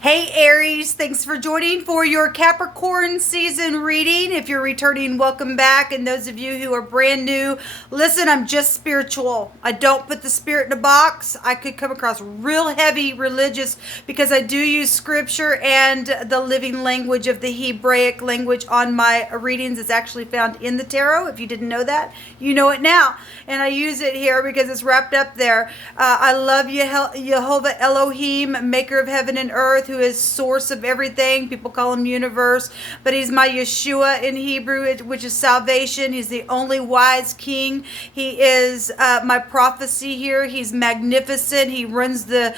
Hey Aries, thanks for joining for your Capricorn season reading. If you're returning, welcome back. And those of you who are brand new, listen, I'm just spiritual. I don't put the spirit in a box. I could come across real heavy religious because I do use scripture and the living language of the Hebraic language on my readings. It's actually found in the tarot. If you didn't know that, you know it now. And I use it here because it's wrapped up there. I love Jehovah Elohim, maker of heaven and earth, who is source of everything. People call him universe, but he's my Yeshua in Hebrew, which is salvation. He's the only wise king. He is my prophecy here. He's magnificent. He runs the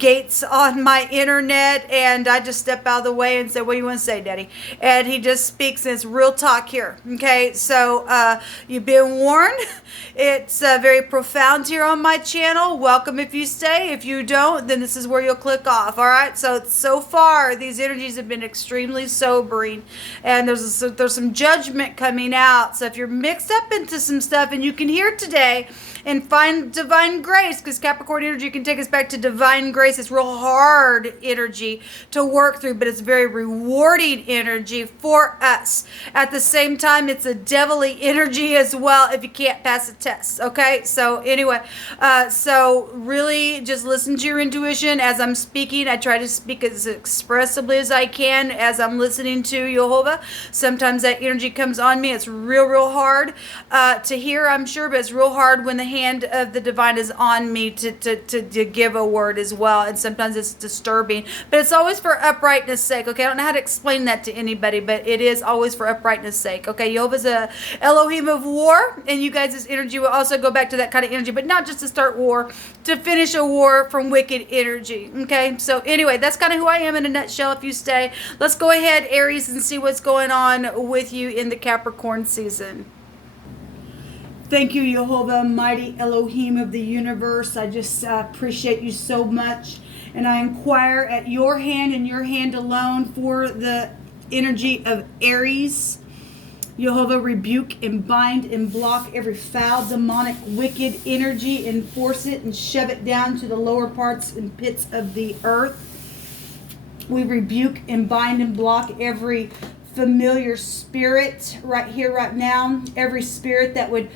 gates on my internet, and I just step out of the way and say, what do you want to say, Daddy? And he just speaks, and it's real talk here. Okay, so you've been warned. It's very profound here on my channel. Welcome if you stay. If you don't, then this is where you'll click off. All right. So far, these energies have been extremely sobering, and there's some judgment coming out. So if you're mixed up into some stuff, and you can hear today and find divine grace, because Capricorn energy can take us back to divine grace. It's real hard energy to work through, but it's very rewarding energy for us. At the same time, it's a devilly energy as well if you can't pass a test. Okay, so anyway, so really just listen to your intuition as I'm speaking. I try to speak as expressively as I can as I'm listening to Jehovah. Sometimes that energy comes on me. It's real hard to hear, I'm sure, but it's real hard when the hand of the divine is on me to give a word as well. And sometimes it's disturbing, but it's always for uprightness sake. Okay, I don't know how to explain that to anybody, but it is always for uprightness sake. Okay, Jehovah's a Elohim of war, and you guys' energy will also go back to that kind of energy, but not just to start war, to finish a war from wicked energy. Okay, so anyway, that's kind of who I am in a nutshell. If you stay, let's go ahead, Aries, and see what's going on with you in the Capricorn season. Thank you, Jehovah, mighty Elohim of the universe. I just appreciate you so much. And I inquire at your hand and your hand alone for the energy of Aries. Jehovah, rebuke and bind and block every foul, demonic, wicked energy and force it and shove it down to the lower parts and pits of the earth. We rebuke and bind and block every familiar spirit right here, right now. Every spirit that would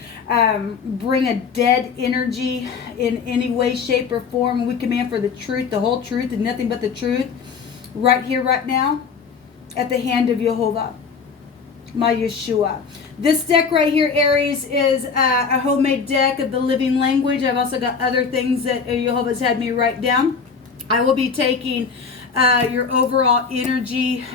bring a dead energy in any way, shape, or form. We command for the truth, the whole truth, and nothing but the truth right here, right now, at the hand of Jehovah, my Yeshua. This deck right here, Aries, is a homemade deck of the living language. I've also got other things that Jehovah's had me write down. I will be taking your overall energy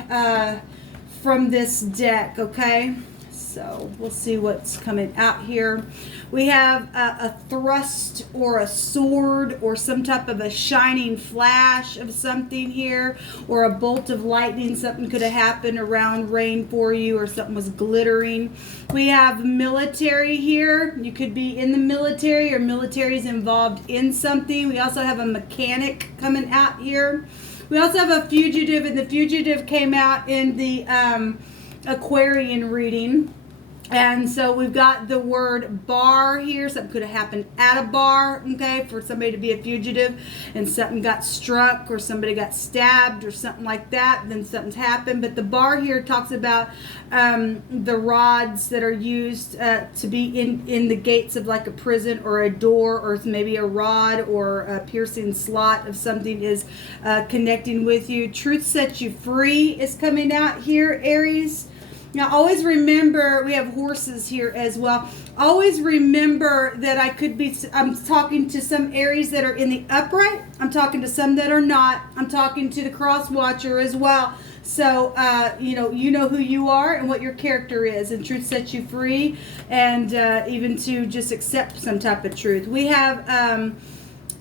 from this deck, okay? So we'll see what's coming out here. We have a thrust or a sword or some type of a shining flash of something here, or a bolt of lightning. Something could have happened around rain for you, or something was glittering. We have military here. You could be in the military, or military is involved in something. We also have a mechanic coming out here. We also have a fugitive, and the fugitive came out in the Aquarian reading. And so we've got the word bar here. Something could have happened at a bar, okay, for somebody to be a fugitive, and something got struck, or somebody got stabbed, or something like that. Then something's happened. But the bar here talks about the rods that are used to be in the gates of like a prison or a door, or maybe a rod or a piercing slot of something is connecting with you. Truth sets you free is coming out here, Aries. Now, always remember, we have horses here as well. Always remember that I'm talking to some Aries that are in the upright. I'm talking to some that are not. I'm talking to the cross watcher as well. So, you know who you are and what your character is. And truth sets you free, and even to just accept some type of truth. We have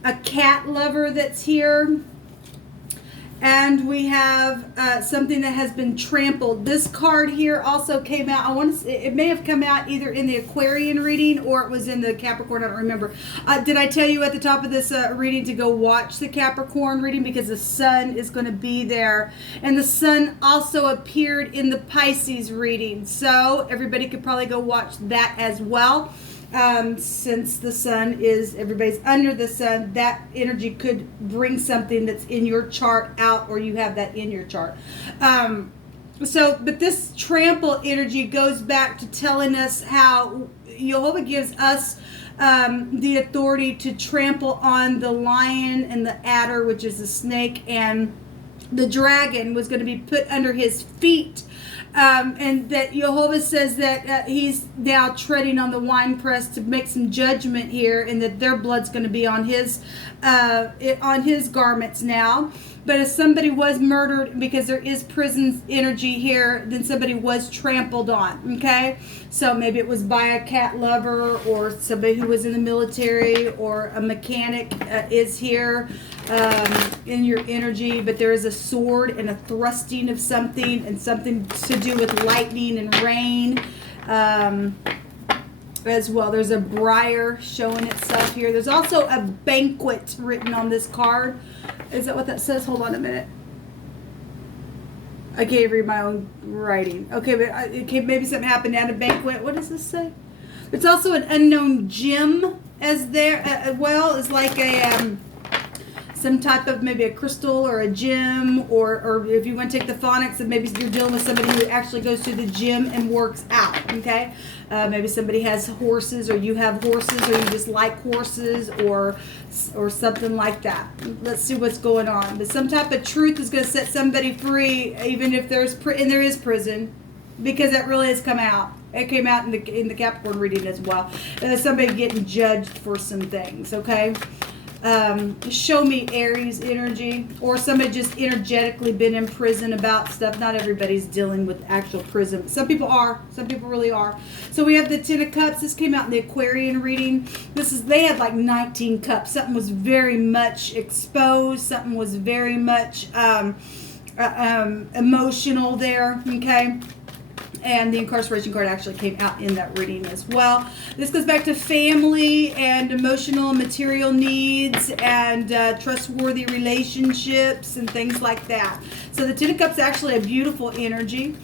a cat lover that's here. And we have something that has been trampled. This card here also came out. It may have come out either in the Aquarian reading or it was in the Capricorn. I don't remember. Did I tell you at the top of this reading to go watch the Capricorn reading, because the sun is going to be there, and the sun also appeared in the Pisces reading. So everybody could probably go watch that as well. since the sun is, everybody's under the sun, that energy could bring something that's in your chart out, or you have that in your chart. But this trample energy goes back to telling us how Jehovah gives us the authority to trample on the lion and the adder, which is the snake, and the dragon was going to be put under his feet. And that Jehovah says that he's now treading on the winepress to make some judgment here, and that their blood's going to be on his garments now. But if somebody was murdered, because there is prison energy here, then somebody was trampled on, okay? So maybe it was by a cat lover, or somebody who was in the military, or a mechanic is here in your energy. But there is a sword and a thrusting of something, and something to do with lightning and rain as well. There's a briar showing itself here. There's also a banquet written on this card. Is that what that says? Hold on a minute. I can't read my own writing. Okay, but maybe something happened at a banquet. What does this say? There's also an unknown gem as there. Well, it's like a some type of maybe a crystal or a gem, or if you want to take the phonics, and maybe you're dealing with somebody who actually goes to the gym and works out. Okay, maybe somebody has horses, or you have horses, or you just like horses, or something like that. Let's see what's going on. But some type of truth is going to set somebody free, even if there is prison, because that really has come out. It came out in the Capricorn reading as well. Somebody getting judged for some things. Okay. Show me Aries energy, or somebody just energetically been in prison about stuff. Not everybody's dealing with actual prison. Some people are. Some people really are. So we have the 10 of Cups. This came out in the Aquarian reading. They had like 19 cups. Something was very much exposed. Something was very much emotional there. Okay. And the incarceration card actually came out in that reading as well. This goes back to family and emotional and material needs, and trustworthy relationships and things like that. So the 10 of Cups is actually a beautiful energy.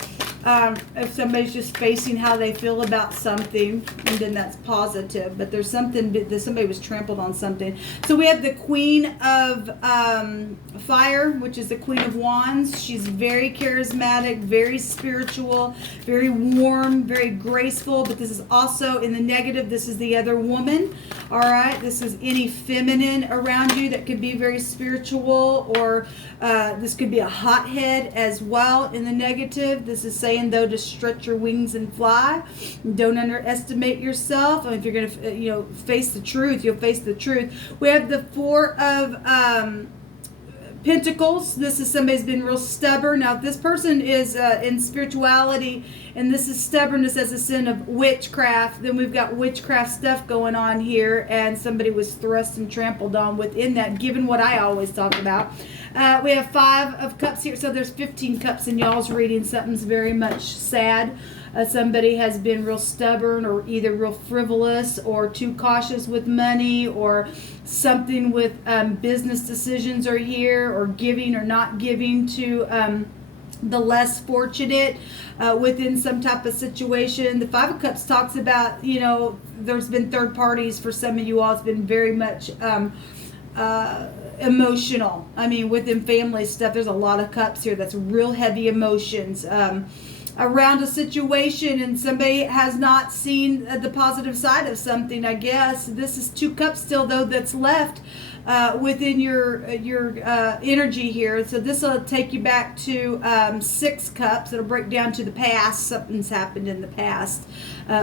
If somebody's just facing how they feel about something, and then that's positive. But there's something that somebody was trampled on something. So we have the Queen of Fire, which is the Queen of Wands. She's very charismatic, very spiritual, very warm, very graceful. But this is also in the negative. This is the other woman. All right. This is any feminine around you that could be very spiritual, or this could be a hothead as well in the negative. This is saying, though, to stretch your wings and fly. Don't underestimate yourself. And if you're going to, face the truth, you'll face the truth. We have the Four of Pentacles. This is somebody's been real stubborn. Now, if this person is in spirituality, and this is stubbornness as a sin of witchcraft, then we've got witchcraft stuff going on here, and somebody was thrust and trampled on within that, given what I always talk about. We have 5 of Cups here, so there's 15 cups in y'all's reading. Something's very much sad. Somebody has been real stubborn, or either real frivolous, or too cautious with money, or something with business decisions are here, or giving or not giving to the less fortunate within some type of situation. The 5 of Cups talks about, there's been third parties for some of you all. It's been very much emotional. I mean, within family stuff, there's a lot of cups here. That's real heavy emotions around a situation, and somebody has not seen the positive side of something, I guess. This is 2 cups still, though, that's left within your energy here. So this will take you back to 6 cups. It'll break down to the past. Something's happened in the past.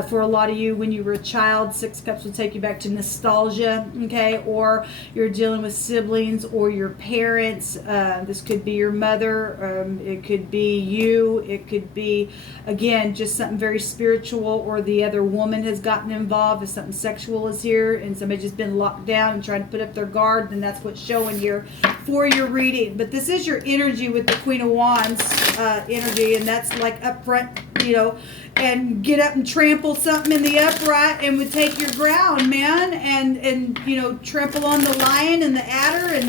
For a lot of you, when you were a child, 6 cups will take you back to nostalgia, okay? Or you're dealing with siblings or your parents. This could be your mother. It could be you. It could be, again, just something very spiritual, or the other woman has gotten involved. If something sexual is here and somebody's just been locked down and trying to put up their guard, then that's what's showing here for your reading. But this is your energy with the Queen of Wands energy, and that's like up front, and get up and trample something in the upright, and would take your ground, man, and trample on the lion and the adder,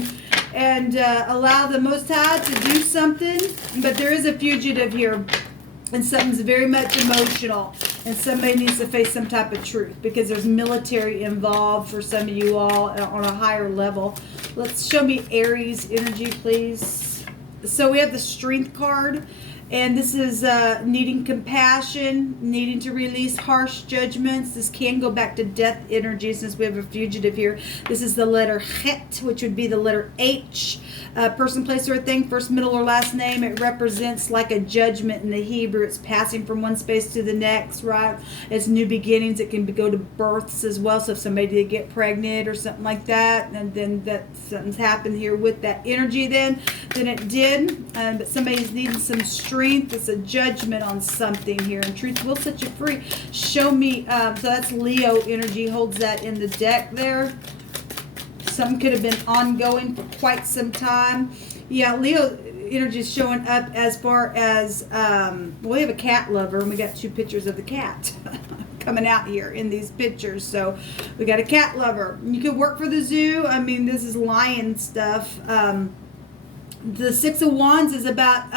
and allow the Most High to do something. But there is a fugitive here, and something's very much emotional. And somebody needs to face some type of truth because there's military involved for some of you all on a higher level. Let's show me Aries energy, please. So we have the Strength card. And this is needing compassion, needing to release harsh judgments. This can go back to death energy since we have a fugitive here. This is the letter Het, which would be the letter H. Person, place, or thing, first, middle, or last name. It represents like a judgment in the Hebrew. It's passing from one space to the next, right? It's new beginnings. It can go to births as well. So if somebody did get pregnant or something like that, and then that something's happened here with that energy then it did. But somebody's needing some strength. It's a judgment on something here, and truth will set you free. Show me, so that's Leo energy, holds that in the deck there. Something could have been ongoing for quite some time. Yeah, Leo energy is showing up as far as, well, we have a cat lover, and we got 2 pictures of the cat coming out here in these pictures. So we got a cat lover. You could work for the zoo. I mean, this is lion stuff. The 6 of Wands is about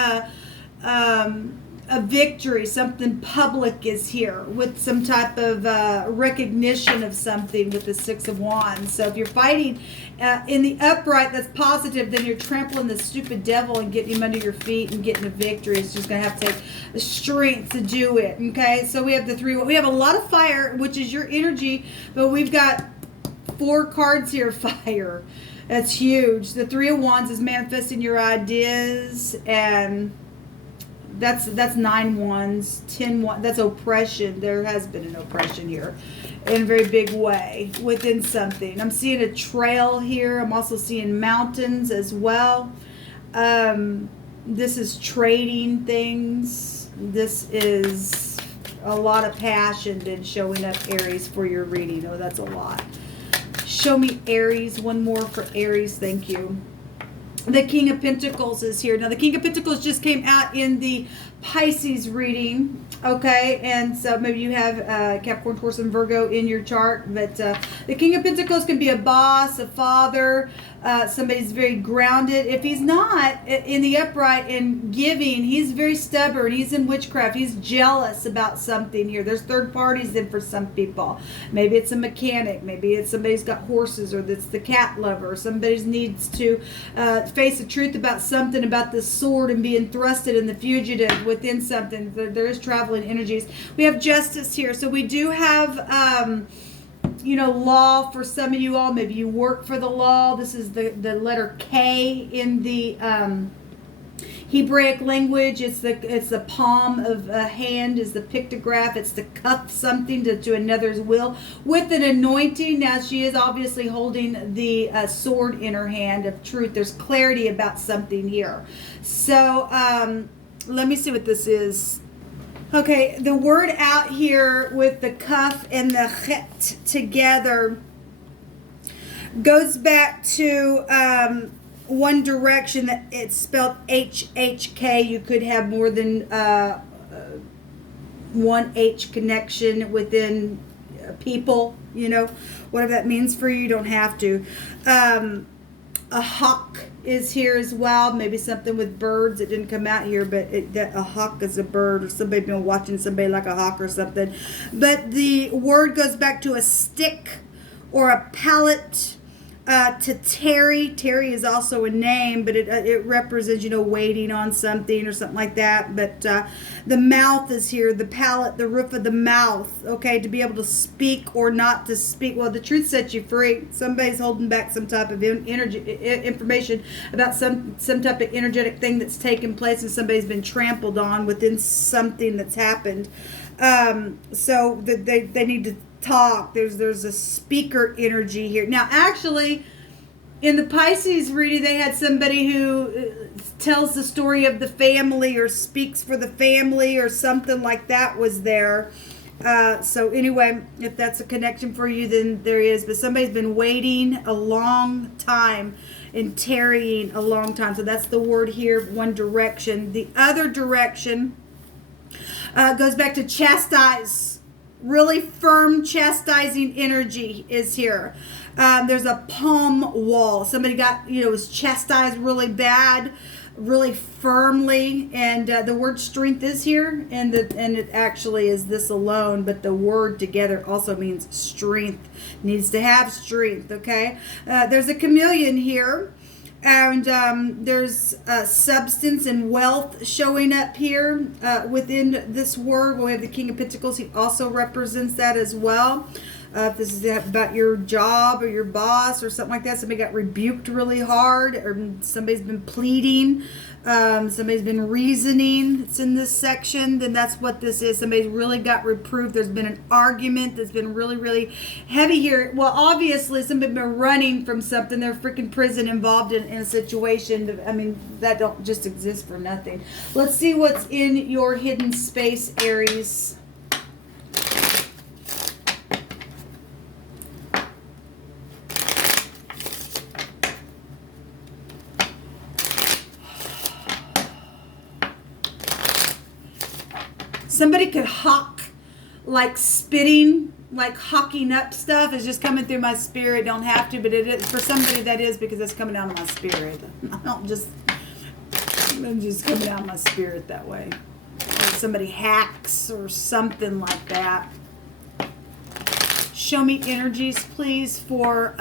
a victory. Something public is here with some type of recognition of something with the 6 of Wands. So if you're fighting in the upright, that's positive, then you're trampling the stupid devil and getting him under your feet and getting a victory. It's just going to have to take the strength to do it. Okay, so we have the 3. We have a lot of fire, which is your energy, but we've got 4 cards here, fire. That's huge. The 3 of Wands is manifesting your ideas, and that's 9 wands, 10 wands. That's oppression. There has been an oppression here in a very big way within something. I'm seeing a trail here. I'm also seeing mountains as well. This is trading things. This is a lot of passion then showing up, Aries, for your reading. Oh, that's a lot. Show me Aries. One more for Aries. Thank you. The King of Pentacles is here. Now, the King of Pentacles just came out in the Pisces reading. Okay, and so maybe you have Capricorn, Taurus, and Virgo in your chart. But the King of Pentacles can be a boss, a father, somebody's very grounded. If he's not in the upright and giving, he's very stubborn. He's in witchcraft. He's jealous about something here. There's third parties in for some people. Maybe it's a mechanic. Maybe it's somebody's got horses, or it's the cat lover. Somebody needs to face the truth about something about the sword and being thrusted in the fugitive within something. There is traveling energies. We have justice here. So we do have law for some of you all. Maybe you work for the law. This is the letter K in the Hebraic language. It's the palm of a hand is the pictograph. It's to cuff something to another's will with an anointing. Now, she is obviously holding the sword in her hand of truth. There's clarity about something here. So let me see what this is. Okay, the word out here with the cuff and the het together goes back to one direction, that it's spelled HHK. You could have more than one H connection within people, whatever that means for you. You don't have to. A hawk is here as well. Maybe something with birds. It didn't come out here, but a hawk is a bird, or somebody been watching somebody like a hawk or something. But the word goes back to a stick or a pallet. To tarry. Tarry is also a name, but it represents, waiting on something or something like that. But the mouth is here, the palate, the roof of the mouth, okay, to be able to speak or not to speak. Well, the truth sets you free. Somebody's holding back some type of information about some type of energetic thing that's taken place, and somebody's been trampled on within something that's happened. So they need to talk. There's a speaker energy here. Now, actually, in the Pisces reading, they had somebody who tells the story of the family or speaks for the family or something like that was there. So anyway, if that's a connection for you, then there is. But somebody's been waiting a long time and tarrying a long time. So that's the word here, one direction. The other direction goes back to chastise. Really firm chastising energy is here. There's a palm wall. Somebody was chastised really bad really firmly, and the word strength is here, and it actually is this alone, but the word together also means strength. Needs to have strength. Okay, there's a chameleon here, and there's substance and wealth showing up here within this word. We have the King of Pentacles. He also represents that as well. If this is about your job or your boss or something like that, somebody got rebuked really hard, or somebody's been pleading, somebody's been reasoning, it's in this section, then that's what this is. Somebody's really got reproved. There's been an argument that's been really, really heavy here. Well, obviously, somebody's been running from something. They're freaking prison involved in a situation. I mean, that don't just exist for nothing. Let's see what's in your hidden space, Aries. Somebody could hawk, like spitting, like hawking up stuff is just coming through my spirit. Don't have to, but it is for somebody that is, because it's coming out of my spirit. I'm just coming out of my spirit that way. Or somebody hacks or something like that. Show me energies, please, for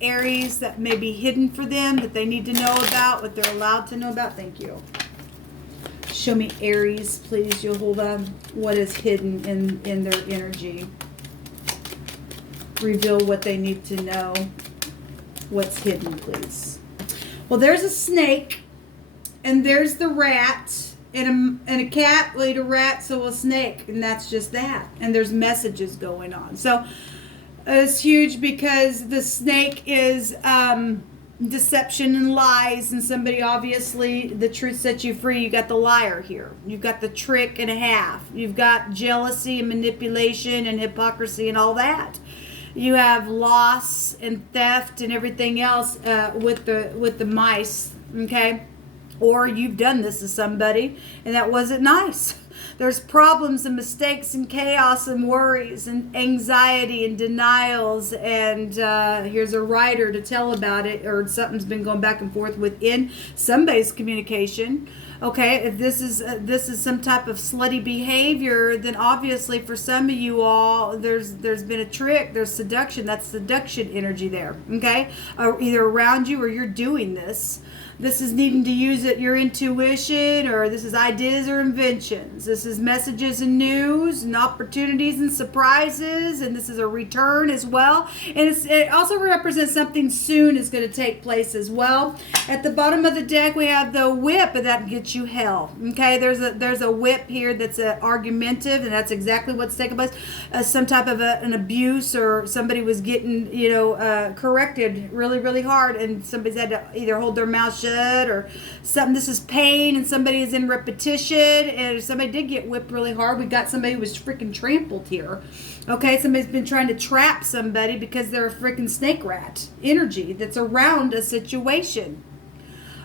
Aries that may be hidden for them, that they need to know about, what they're allowed to know about. Thank you. Show me Aries, please, Jehovah, what is hidden in their energy. Reveal what they need to know. What's hidden, please. Well, there's a snake, and there's the rat, and a cat will eat a rat, so a snake, and that's just that. And there's messages going on. So it's huge because the snake is deception and lies, and somebody, obviously the truth sets you free. You got the liar here, you've got the trick and a half, you've got jealousy and manipulation and hypocrisy and all that. You have loss and theft and everything else with the mice. Okay, or you've done this to somebody and that wasn't nice. There's problems and mistakes and chaos and worries and anxiety and denials. And here's a writer to tell about it, or something's been going back and forth within somebody's communication. Okay, if this is some type of slutty behavior, then obviously for some of you all, there's been a trick. There's seduction. That's seduction energy there. Okay, either around you or you're doing this. This is needing to use your intuition, or this is ideas or inventions. This is messages and news and opportunities and surprises, and this is a return as well. And it also represents something soon is going to take place as well. At the bottom of the deck, we have the whip, and that gets you hell. Okay, there's a whip here that's argumentative, and that's exactly what's taking place. Some type of an abuse, or somebody was getting corrected really, really hard, and somebody's had to either hold their mouth shut or something. This is pain, and somebody is in repetition, and if somebody did get whipped really hard, we got somebody who was freaking trampled here. Okay, somebody's been trying to trap somebody because they're a freaking snake rat energy that's around a situation.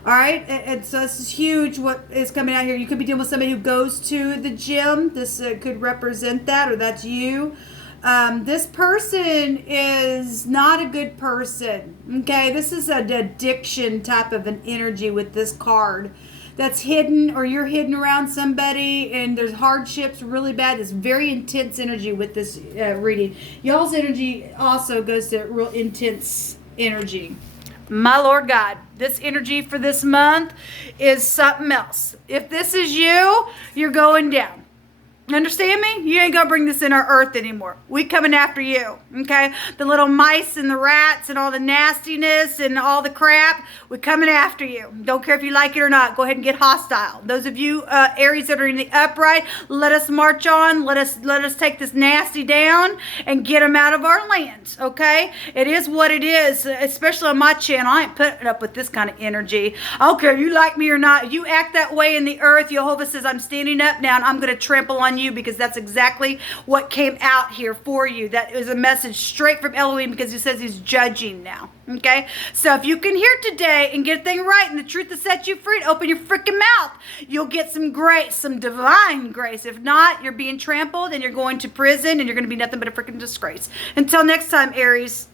All right, and so this is huge what is coming out here. You could be dealing with somebody who goes to the gym. This could represent that, or that's you. This person is not a good person. Okay, this is an addiction type of an energy with this card that's hidden, or you're hidden around somebody, and there's hardships really bad. It's very intense energy with this reading. Y'all's energy also goes to real intense energy. My Lord God, this energy for this month is something else. If this is you, you're going down. Understand me? You ain't gonna bring this in our earth anymore. We coming after you, okay? The little mice and the rats and all the nastiness and all the crap, we coming after you. Don't care if you like it or not. Go ahead and get hostile. Those of you Aries that are in the upright, let us march on. Let us take this nasty down and get them out of our land, okay? It is what it is, especially on my channel. I ain't putting up with this kind of energy. I don't care if you like me or not. If you act that way in the earth, Jehovah says, I'm standing up now and I'm going to trample on you, because that's exactly what came out here for you. That is a message straight from Elohim, because he says he's judging now. Okay, so if you can hear today and get a thing right, and the truth will set you free, open your freaking mouth, you'll get some grace, some divine grace. If not, you're being trampled and you're going to prison, and you're going to be nothing but a freaking disgrace. Until next time, Aries.